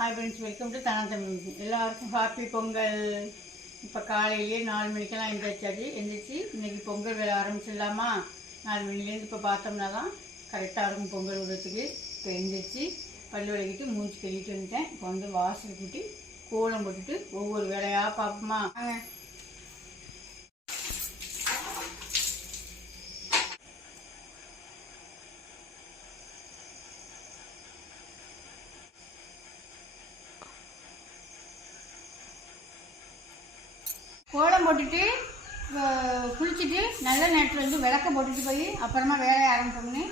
Hi friends welcome to எல்லாருக்கும் happy Pongal. இப்போ காலையிலேயே நாலு மணிக்கெல்லாம் எந்திரிச்சாச்சு. எந்திரிச்சு இன்றைக்கி பொங்கல் வேலை ஆரம்பிச்சிடலாமா? நாலு மணிலேருந்து இப்போ பார்த்தோம்னா தான் கரெக்டாக இருக்கும் பொங்கல் விடுறதுக்கு. இப்போ எந்திரிச்சு பல்லு விளக்கிட்டு மூஞ்சி கழுவிட்டு வந்துட்டேன். இப்போ வந்து வாசல் கூட்டி கோலம் போட்டுட்டு ஒவ்வொரு வேலையாக பார்ப்போமா? போட்டுட்டு குளிச்சுட்டு நல்ல நேரத்தில் வந்து விளக்க போட்டுட்டு போய் அப்புறமா வேலையை ஆரம்பிச்சோம்னு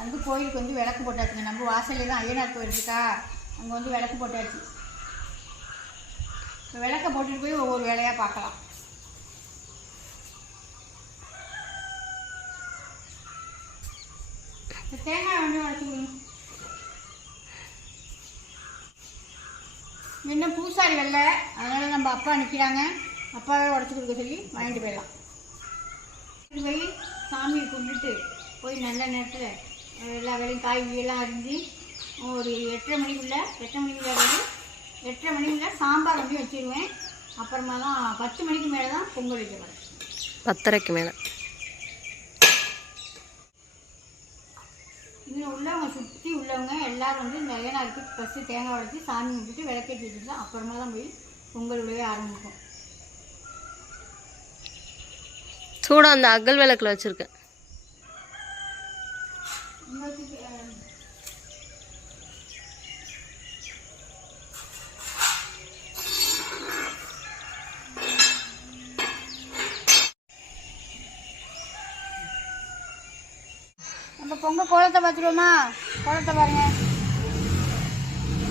வந்து கோயிலுக்கு வந்து விளக்கு போட்டாச்சுங்க. நம்ம வாசல்ல தான் ஐயனார் கோயில் இருக்கா? அங்கே வந்து விளக்கு போட்டாச்சு. இப்போ விளக்க போட்டுட்டு போய் ஒவ்வொரு வேலையாக பார்க்கலாம். தேங்காய் வந்து வளர்த்துக்கணும். இன்னும் பூசாரி வரல. அதனால நம்ம அப்பா நிற்கிறாங்க அப்பாவே உடச்சி கொடுக்க சொல்லி வாங்கிட்டு போயிடலாம். போய் சாமியை கும்பிட்டு போய் நல்ல நேரத்தில் எல்லா வேலையும் காய்கறியெல்லாம் அரிஞ்சு ஒரு எட்டரை மணிக்குள்ளே எட்டரை மணிக்குள்ளே வந்து எட்டரை மணிக்குள்ளே சாம்பார் வந்து வச்சிருவேன். அப்புறமா தான் பத்து மணிக்கு மேலே தான் பொங்கல் வைக்கப்படும் பத்தரைக்கு மேலே. இதில் உள்ளவங்க சுற்றி உள்ளவங்க எல்லாரும் வந்து இந்த ஐயனாருக்கு ஃபஸ்ட்டு தேங்காய் உடைச்சி சாமி கும்பிட்டு விளக்கேற்றி வச்சுட்டு அப்புறமா தான் போய் பொங்கல் விடவே ஆரம்பிக்கும் சூடாக அந்த அகல் விளக்கில் வச்சுருக்கேன். நம்ம பொங்க கோலத்தை பார்த்துருவோமா? கோலத்தை பாருங்க.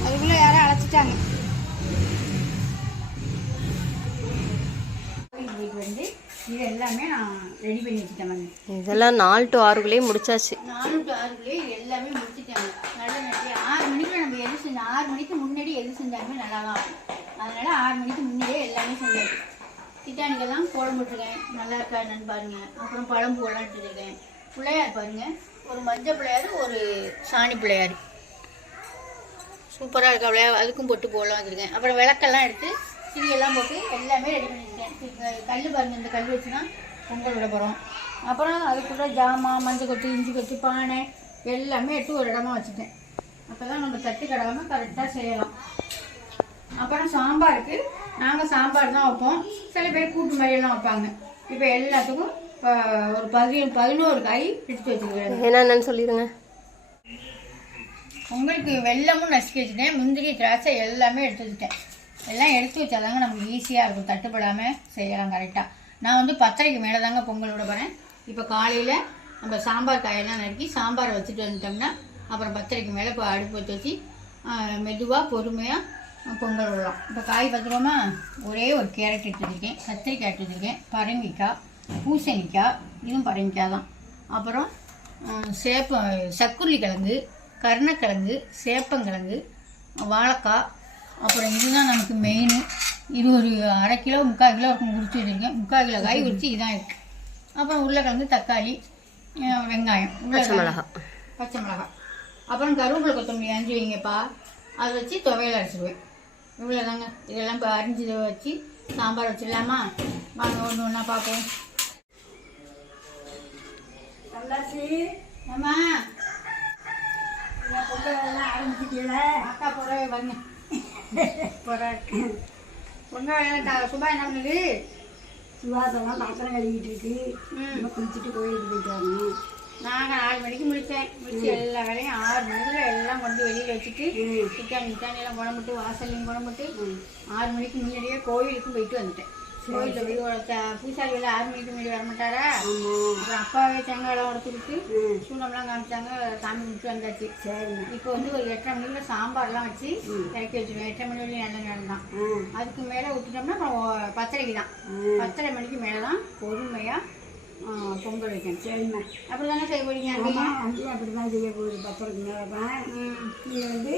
அதுக்குள்ளே யாரும் அழைச்சிட்டாங்க. வீட்டுக்கு வந்து இது எல்லாமே நான் ரெடி பண்ணி வச்சுட்டேன் வந்து இதெல்லாம் நாலு டு ஆறுக்குள்ளேயே முடிச்சாச்சு. நானூற்றி டு ஆறுக்குள்ளே இது எல்லாமே முடிச்சுட்டாங்க நல்ல நேரத்தில் ஆறு மணிக்கு நம்ம எது செஞ்சோம் ஆறு மணிக்கு முன்னாடி எது செஞ்சாலுமே நல்லா தான் இருக்கும். அதனால ஆறு மணிக்கு முன்னாடியே எல்லாமே செஞ்சாச்சு திட்டானிக்கெல்லாம் கோலம் போட்டிருக்கேன். நல்லா இருக்கா என்னன்னு பாருங்க. அப்புறம் பழம் பூவெல்லாம் எடுத்துருக்கேன். பிள்ளையார் பாருங்க. ஒரு மஞ்சள் பிள்ளையார் ஒரு சாணி பிள்ளையார். சூப்பராக இருக்கா பிள்ளையார் அதுக்கும் பொட்டு போடலாம் வச்சுருக்கேன். அப்புறம் விளக்கெல்லாம் எடுத்து திரியெல்லாம் போட்டு எல்லாமே ரெடி பண்ணியிருக்கேன் கல் பாருங்க இந்த கல் வச்சு தான் பொங்கல் விட போகிறோம் அப்புறம் அதுக்குள்ள ஜாமான் மஞ்சள் கொத்து இஞ்சி கொத்து பானை எல்லாமே எடுத்து ஒரு இடமா வச்சுட்டேன். அப்போ தான் நம்ம தட்டு கடாமல் கரெக்டாக செய்யலாம். அப்புறம் சாம்பாருக்கு நாங்கள் சாம்பார் தான் வைப்போம். சில பேர் கூட்டு மாதிரியெல்லாம் வைப்பாங்க. இப்போ எல்லாத்துக்கும் இப்போ ஒரு பதி பதினோரு காய் எடுத்து வச்சுருக்கேன் என்னென்னு சொல்லிடுங்க. உங்களுக்கு வெல்லமும் நசுக்கி வச்சுட்டேன். முந்திரி திராட்சை எல்லாமே எடுத்து வச்சுட்டேன். எல்லாம் எடுத்து வச்சாதாங்க நமக்கு ஈஸியாக இருக்கும். தட்டுப்படாமல் செய்யலாம் கரெக்டாக நான் வந்து பத்தரைக்கு மேலே தாங்க பொங்கல் விட போகிறேன் இப்போ காலையில் நம்ம சாம்பார் காயெல்லாம் நறுக்கி சாம்பாரை வச்சுட்டு வந்துட்டோம்னா அப்புறம் பத்தரைக்கு மேலே இப்போ அடுப்பு வச்சு வச்சு மெதுவாக பொறுமையாக பொங்கல் விடலாம். இப்போ காய் பார்த்துருவோமா ஒரே ஒரு கேரட் எடுத்து வச்சுருக்கேன். கத்திரிக்காய் எடுத்து வச்சுருக்கேன். பரங்கிக்காய் பூசணிக்காய் இதுவும் பரங்கிக்காய் தான். அப்புறம் சேப்ப சக்குருளி கிழங்கு கருணக்கிழங்கு சேப்பங்கிழங்கு வாழைக்காய் அப்புறம் இதுதான் நமக்கு மெயின் இது ஒரு அரை கிலோ முக்கால் கிலோ இருக்கும் உரிச்சு வச்சுருக்கேன். முக்கால் கிலோ காய் உரிச்சு இதான் இருக்குது அப்புறம் உருளைக்கிழங்கு தக்காளி வெங்காயம் பச்சை மிளகா. பச்சை மிளகாய் அப்புறம் கருவேப்பிலை கொத்தமல்லி அரிஞ்சு வைங்கப்பா. அதை வச்சு துவையல் அரைச்சிடுவேன் இவ்வளோதாங்க இதெல்லாம் இப்போ அரிஞ்சு இதை வச்சு சாம்பார் வச்சிடலாமா? வாங்க ஒன்று ஒன்றா பார்ப்போம். ஆமா அக்கா பொங்க வேலை சுபா என்ன பண்ணுது? சுவாசம்லாம் பாத்திரம் கழுவிட்டு இருக்கு. ம். நம்ம குளிச்சுட்டு கோயிலுக்கு போயிட்டு வரணும். நாங்கள் நாலு மணிக்கு முடித்தேன் முடிச்சு எல்லா வேலையும் ஆறு மணிக்குள்ள எல்லாம் கொண்டு வெளியில் வச்சுட்டு சிக்கன் மிட்டானி எல்லாம் குழம்புட்டு வாசல்லையும் குழம்புட்டு ஆறு மணிக்கு முன்னாடியே கோயிலுக்கும் போயிட்டு வந்துட்டேன். கோயிலில் போய் ஒரு த- பூசாரி வேலை ஆறு மணிக்கு முன்னாடி வர மாட்டாரா? அப்புறம் அப்பாவே தேங்காயெல்லாம் உடச்சிக்கிட்டு சூடம்லாம் காமிச்சாங்க சாமி கும்பிட்டு வந்தாச்சு. சரிங்க. இப்போ வந்து ஒரு எட்டரை மணிக்குள்ள சாம்பார்லாம் வச்சு இறக்கி வச்சுருவேன். எட்டரை மணி வரையும் நல்ல நேரம் தான் அதுக்கு மேலே விட்டுட்டோம்னா அப்புறம் பத்தரைக்கு தான். பத்தரை மணிக்கு மேலே தான் பொறுமையாக பொங்கல் வைக்கணும். சரிம்மா. அப்படி தானே செய்ய போறீங்க அங்கேயும் அப்படி தான் செய்ய போகுது. பத்திரக்கு மேலே தான். ம். நீங்கள் வந்து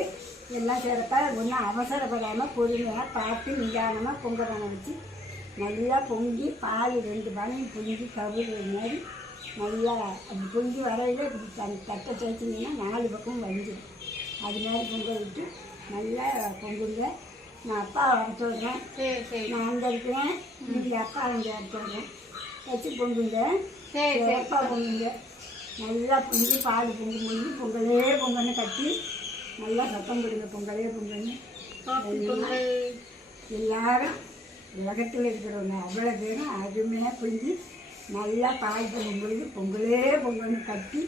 எல்லாம் சிறப்பாக ஒன்றும் அவசரப்படாமல் பொறுமையாக பார்த்து நிதானமாக பொங்கல் வச்சு நல்லா பொங்கி பால் ரெண்டு பானையும் பொங்கி கவுரு மாதிரி நல்லா அப்படி பொங்கி வரையில இப்படி தன் தட்டை தேய்ச்சிங்கன்னா நாலு பக்கம் வந்துடும் அது மாதிரி பொங்கல் விட்டு நல்லா பொங்குங்க. நான் அப்பா வர சொல்கிறேன் சரி சரி. நான் அங்கே இருக்கிறேன். நீங்கள் அப்பா அங்கே வர சொல்கிறேன் வச்சு பொங்குங்க. சிறப்பாக பொங்குங்க. நல்லா பொங்கி பால் பொங்கு பொங்கி பொங்கலே பொங்கன்னு கட்டி நல்லா சத்தம் கொடுங்க பொங்கலே பொங்கன்னு பொங்கல். எல்லாரும் உலகத்தில் இருக்கிறவங்க அவ்வளோ பேரும் அருமையாக புரிஞ்சு நல்லா பால் பொங்கும் பொழுது பொங்கலே பொங்கல்னு கட்டி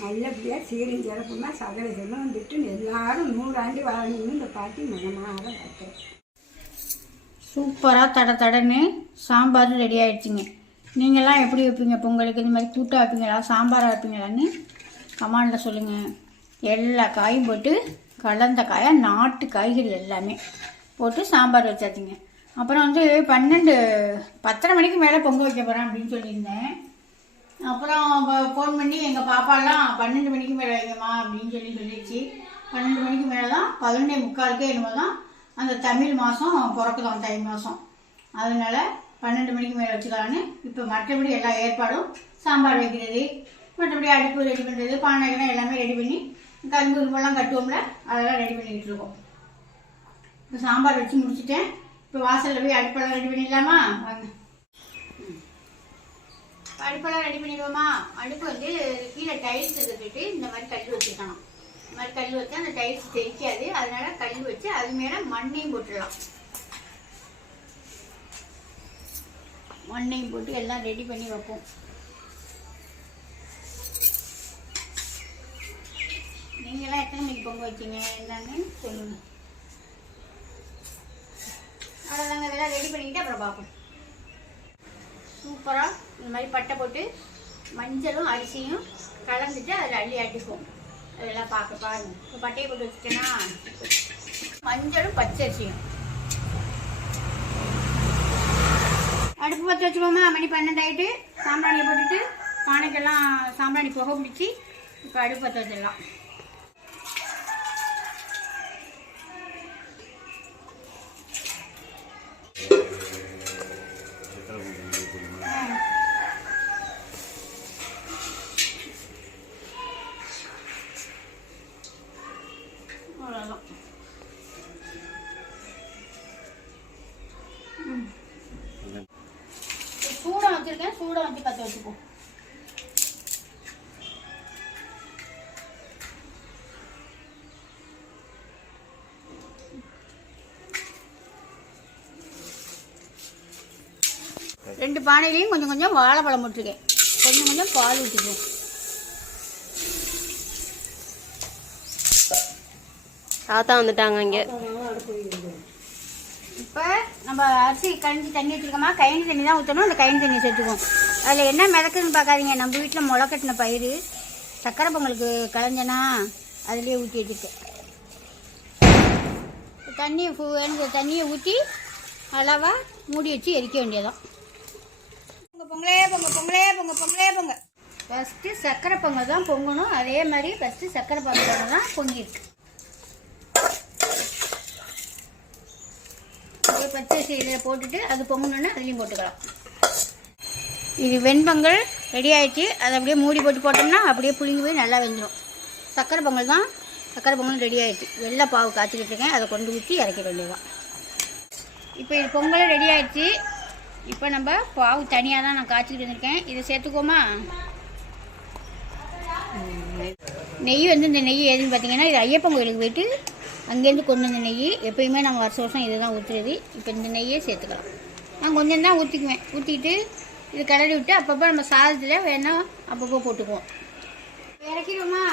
நல்லபடியாக சீரும் சிறப்புமா சகல செல்லம் வந்துட்டு எல்லாரும் நூறாண்டு வாழணும்னு இந்த பாட்டி மனமாக வைக்கிறேன் சூப்பராக தட தடன்னு சாம்பார் ரெடி ஆகிடுச்சிங்க நீங்களாம் எப்படி வைப்பீங்க? பொங்கலுக்கு இந்த மாதிரி கூட்டாக வைப்பீங்களா? சாம்பாராக வைப்பீங்களான்னு கமாண்டில் சொல்லுங்கள் எல்லா காயும் போட்டு கலந்த காயாக நாட்டு காய்கறி எல்லாமே போட்டு சாம்பார் வச்சாச்சுங்க. அப்புறம் வந்து பன்னெண்டு பத்தரை மணிக்கு மேலே பொங்க வைக்க போகிறேன் அப்படின்னு சொல்லியிருந்தேன். அப்புறம் ஃபோன் பண்ணி எங்கள் பாப்பாலாம் பன்னெண்டு மணிக்கு மேலே வைங்கம்மா அப்படின்னு சொல்லி சொல்லிடுச்சு பன்னெண்டு மணிக்கு மேலே தான் பதினொன்றே முக்காலுக்கே என்னமோ தான் அந்த தமிழ் மாதம் பிறக்குதான் தை மாதம் அதனால் பன்னெண்டு மணிக்கு மேலே வச்சுக்கலான்னு இப்போ மற்றபடி எல்லா ஏற்பாடும் சாம்பார் வைக்கிறது மற்றபடி அடுப்பு ரெடி பண்ணுறது பானைகள்லாம் எல்லாமே ரெடி பண்ணி கரும்பு உருவெல்லாம் கட்டுவோம்ல அதெல்லாம் ரெடி பண்ணிக்கிட்டு இருக்கோம். இப்போ சாம்பார் வச்சு முடிச்சுட்டேன். இப்போ வாசலில் போய் அடுப்பெல்லாம் ரெடி பண்ணிடலாமா? வாங்க. அடுப்பெல்லாம் ரெடி பண்ணிடுவோமா? அடுப்பு வந்து கீழே டைல்ஸ் கட்டிட்டு இந்த மாதிரி கல் வச்சுக்கணும் இந்த மாதிரி கல் வச்சு அந்த டைல்ஸ் தெரிக்காது அதனால கல் வச்சு அது மேலே மண்ணையும் போட்டுடலாம். மண்ணையும் போட்டு எல்லாம் ரெடி பண்ணி வைப்போம். நீங்களாம் எத்தனை மணிக்கு பொங்க வச்சீங்க? என்னன்னு சொல்லுங்கள் அதை நாங்கள் இதெல்லாம் ரெடி பண்ணிக்கிட்டு அப்புறம் பார்ப்போம். சூப்பராக இந்த மாதிரி பட்டை போட்டு மஞ்சளும் அரிசியும் கலந்துட்டு அதில் அள்ளி அடிப்போம் அதெல்லாம் பார்க்க பாருங்க. இப்போ பட்டையை போட்டு வச்சுட்டேன்னா மஞ்சளும் பச்சரிசியும் அடுப்பு பற்ற வச்சுப்போமா மணி பன்னெண்டாயிட்டு சாம்பிராணியை போட்டுட்டு பானைக்கெல்லாம் சாம்பிராணி புகை பிடிச்சி இப்போ அடுப்பு பற்ற வச்சிடலாம். அவ்வளோதான் சூடம் வச்சுருக்கேன். சூடம் வச்சு பற்ற வச்சுப்போம் ரெண்டு பானையிலையும் கொஞ்சம் கொஞ்சம் வாழைப்பழம் போட்டிருக்கேன். கொஞ்சம் கொஞ்சம் பால் ஊற்றிக்குவோம் தாத்தா வந்துட்டாங்க இங்கே. இப்போ நம்ம அரிசி கழிஞ்சி தண்ணி வச்சுருக்கோமா? கயனி தண்ணி தான் ஊற்றணும் அந்த கயனி தண்ணி சேர்த்துக்குவோம். அதில் என்ன மிதக்குதுன்னு பார்க்காதீங்க. நம்ம வீட்டில் முளை கட்டின பயிர் சக்கரை பொங்கலுக்கு களைஞ்சனா அதுலேயே ஊற்றி வச்சுருக்கேன். தண்ணியை எனக்கு தண்ணியை ஊற்றி அளவாக மூடி வச்சு எரிக்க வேண்டியதான் பொங்க பொங்கலே பொங்க பொங்கலே பொங்க பொங்கலே பொங்க. ஃபஸ்ட்டு சர்க்கரை பொங்கல் தான் பொங்கணும். அதே மாதிரி ஃபஸ்ட்டு சர்க்கரை பொங்கல் தான் பொங்கியிருக்கு. பச்சரிசி இதில் போட்டுட்டு அது பொங்கணுன்னா அதுலேயும் போட்டுக்கலாம். இது வெண்பொங்கல் ரெடி ஆகிடுச்சு அதை அப்படியே மூடி போட்டு போட்டோம்னா அப்படியே புளிங்கி போய் நல்லா வெந்துடும் சக்கரை பொங்கல் தான். சக்கரை பொங்கல் ரெடி ஆகிடுச்சு வெள்ளை பாவு காய்ச்சிக்கிட்டு இருக்கேன். அதை கொண்டு ஊற்றி இறக்க வேண்டியதான் இப்போ இது பொங்கல் ரெடி ஆகிடுச்சு இப்போ நம்ம பாவு தனியாக தான் நான் காய்ச்சிக்கிட்டு வந்திருக்கேன். இதை சேர்த்துக்கோமா? நெய் வந்து இந்த நெய் எதுன்னு பார்த்தீங்கன்னா இது ஐயப்பன் கோயிலுக்கு போயிட்டு அங்கேருந்து கொண்டு வந்த நெய் எப்பயுமே நம்ம வருஷம் வருஷம் இதை தான் ஊற்றுறது இப்போ இந்த நெய்யே சேர்த்துக்கலாம். நான் கொஞ்சம் தான் ஊற்றிக்குவேன் ஊற்றிட்டு இது கிளறி விட்டு அப்பப்போ நம்ம சாதத்தில் வேணால் அப்பப்போ போட்டுக்குவோம். இறக்கிடுவோமா?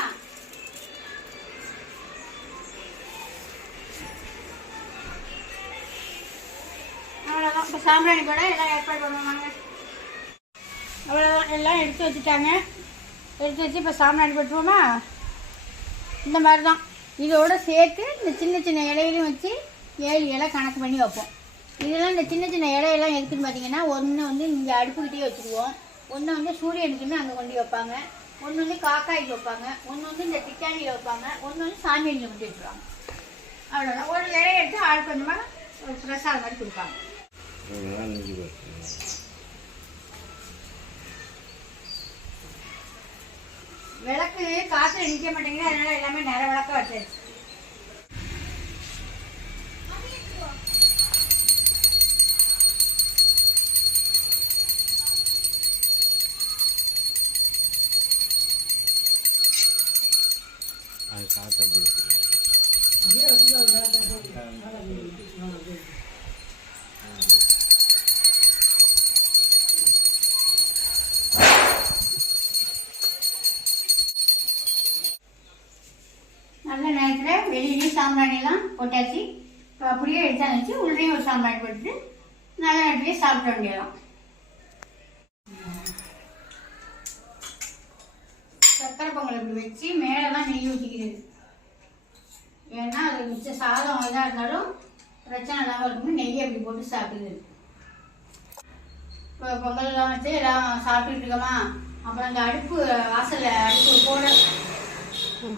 அவ்வளோதான் இப்போ சாம்பிராணி கூட எல்லாம் ஏற்பாடு பண்ணுவாங்க. அவ்வளோதான் எல்லாம் எடுத்து வச்சுட்டாங்க. எடுத்து வச்சு இப்போ சாம்பிராணி போட்டுருவோமா இந்த மாதிரி தான் இதோட சேர்த்து இந்த சின்ன சின்ன இலையிலையும் வச்சு ஏழு இலை கணக்கு பண்ணி வைப்போம். இதெல்லாம் இந்த சின்ன சின்ன இலையெல்லாம் எதுக்குன்னு பார்த்தீங்கன்னா ஒன்று வந்து இங்கே அடுப்புக்கிட்டே வச்சுருவோம். ஒன்று வந்து சூரியனுக்குன்னு அங்கே கொண்டு வைப்பாங்க. ஒன்று வந்து காக்காய்க்கு வைப்பாங்க. ஒன்று வந்து இந்த திட்டாணியில் வைப்பாங்க. ஒன்று வந்து சாமியனில் கொண்டு வைப்பாங்க. அவ்வளோதான் ஒரு இலையை எடுத்து ஆள் கொஞ்சமாக ஒரு பிரசாதம் மாதிரி கொடுப்பாங்க. விளக்கு காற்று நிற்க மாட்டேங்குது அதனால எல்லாமே நிற விளக்காக வச்சாச்சு அது காற்று அப்படி வச்சுக்கலாம் சாம்பிராணிலாம் போட்டாச்சு. இப்போ அப்படியே எடுத்தாச்சு உள்ளேயும் ஒரு சாம்பிராணி போட்டுட்டு நல்லா அப்படியே சாப்பிட வேண்டியதான் சக்கரை பொங்கல் இப்படி வச்சு மேலே தான் நெய் ஊற்றிக்கிறது ஏன்னா அது மிச்ச சாதம் இதாக இருந்தாலும் பிரச்சனை இல்லாமல் இருக்குன்னு நெய் அப்படி போட்டு சாப்பிடுது இப்போ பொங்கல்லாம் வச்சு எல்லாம் சாப்பிட்டுட்டு இருக்கோமா? அப்புறம் அந்த அடுப்பு வாசலில் அடுப்பு போட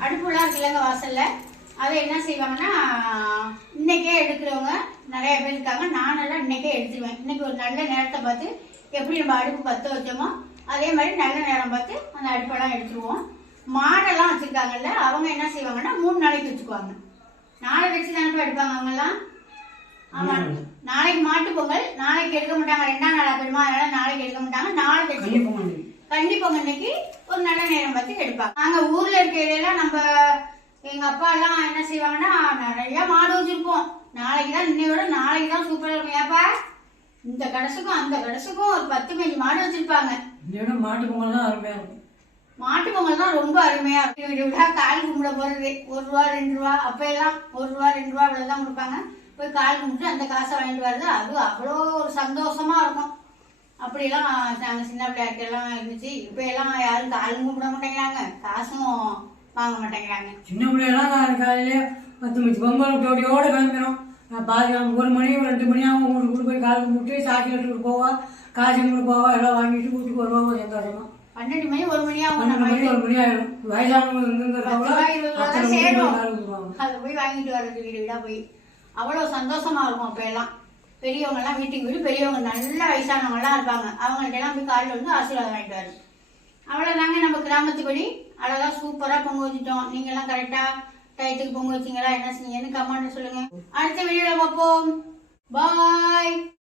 அடுப்புலாம் இருக்குல்லங்க வாசலில். அதை என்ன செய்வாங்கன்னா இன்னைக்கே எடுக்கிறவங்க நிறைய பேர் இருக்காங்க. நானெல்லாம் இன்னைக்கே எடுத்துருவேன். இன்னைக்கு ஒரு நல்ல நேரத்தை பார்த்து எப்படி நம்ம அடுப்பு பற்ற வச்சோமோ அதே மாதிரி நல்ல நேரம் பார்த்து அந்த அடுப்பெல்லாம் எடுத்துருவோம். மாடெல்லாம் வச்சிருக்காங்கல்ல அவங்க என்ன செய்வாங்கன்னா மூணு நாளைக்கு வச்சுக்குவாங்க. நாளை வச்சு தானே எடுப்பாங்க அவங்கெல்லாம்? ஆமா. நாளைக்கு மாட்டு பொங்கல் நாளைக்கு எடுக்க மாட்டாங்க. ரெண்டாம் நாள் பெருமா அதனால நாளைக்கு எடுக்க மாட்டாங்க. நாளை வச்சு கன்னி பொங்கல் அன்னைக்கு. ஒரு நல்ல நேரம் பார்த்து எடுப்பாங்க. நாங்க ஊர்ல இருக்கையிலாம் நம்ம எங்க அப்பா எல்லாம் என்ன செய்வாங்கன்னா நிறைய மாடு வச்சிருப்போம். நாளைக்கு தான் இன்னையோட நாளைக்கு தான் சூப்பரா இருக்கும். ஏப்பா? இந்த கடைசுக்கும் அந்த கடைசுக்கும் ஒரு பத்து பதினஞ்சு மாடு வச்சிருப்பாங்க. இதோட மாட்டு பொங்கல் தான் அருமையாக இருக்கும். மாட்டு பொங்கல் தான் ரொம்ப அருமையா இருக்கும். வீடு வீடா கால் கும்பிட போறது. ஒரு ரூபா ரெண்டு ரூபா அப்ப எல்லாம் ஒரு ரூபா ரெண்டு ரூபா இவ்வளவுதான் கொடுப்பாங்க. போய் கால் கும்பிட்டு அந்த காசை வாங்கிட்டு வர்றது அது அவ்வளோ ஒரு சந்தோஷமா இருக்கும். அப்படியெல்லாம் நாங்க சின்ன பிள்ளையாட்டெல்லாம் இருந்துச்சு. இப்ப எல்லாம் யாரும் கால் கும்பிட மாட்டேங்கிறாங்க. காசும் வாங்க மாட்டேங்கிறாங்க. சின்ன பிள்ளையெல்லாம் நான் காலையிலே பத்து மணி பொங்கல் ஜோடியோடு கிளம்பிடும் நான் பாதி ஒரு மணி ரெண்டு மணி ஆகும் வீட்டுக்கு கூட்டு போய் கால் கும்பிட்டு சாக்கில் எடுத்துட்டு போவா காசு கொண்டு போவா எல்லாம் வாங்கிட்டு வீட்டுக்கு வருவாங்க சந்தோஷமா. பன்னெண்டு மணி ஒரு மணி ஆகும். பன்னெண்டு மணி ஒரு மணி ஆயிடும் வயசானவங்க இருந்து பத்து ரூபாய், இருபது ரூபாய் அத்தனை தான் மணிக்கு சேரும். கால் கும்பிடுவாங்க அதை போய் வாங்கிட்டு வர்றது வீடு வீடா போய். அவ்வளவு சந்தோஷமா இருக்கும் அப்ப எல்லாம். பெரியவங்க எல்லாம் வீட்டுக்கு வீடு பெரியவங்க நல்ல வயசானவங்க எல்லாம் இருப்பாங்க. அவங்கள்ட்ட எல்லாம் போய் காலில் வந்து ஆசீர்வாதம் வாங்கிட்டு வருது அவ்வளோதாங்க நம்ம கிராமத்துப்படி. அழகா சூப்பரா பொங்க வச்சுட்டோம். நீங்க எல்லாம் கரெக்டா டயத்துக்கு பொங்க வச்சீங்களா? என்ன செஞ்சீங்கன்னு கமெண்ட் சொல்லுங்க. அடுத்த வீடியோல பார்ப்போம். பாய்